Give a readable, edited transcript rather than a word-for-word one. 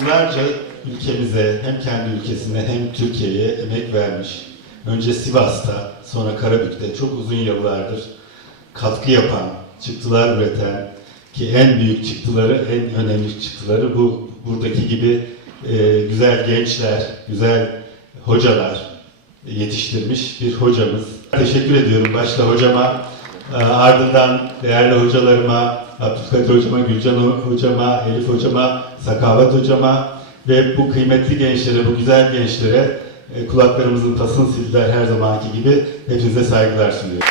yıllarca ülkemize, hem kendi ülkesine hem Türkiye'ye emek vermiş. Önce Sivas'ta, sonra Karabük'te çok uzun yıllardır katkı yapan, çıktılar üreten ki en büyük çıktıları, en önemli çıktıları buradaki gibi güzel gençler, güzel hocalar yetiştirmiş bir hocamız. Teşekkür ediyorum başta hocama, ardından değerli hocalarıma, Abdülkadir hocama, Gülcan hocama, Elif hocama, Sakavet hocama ve bu kıymetli gençlere, bu güzel gençlere kulaklarımızın pasını sildiler her zamanki gibi. Hepinize saygılar sunuyorum.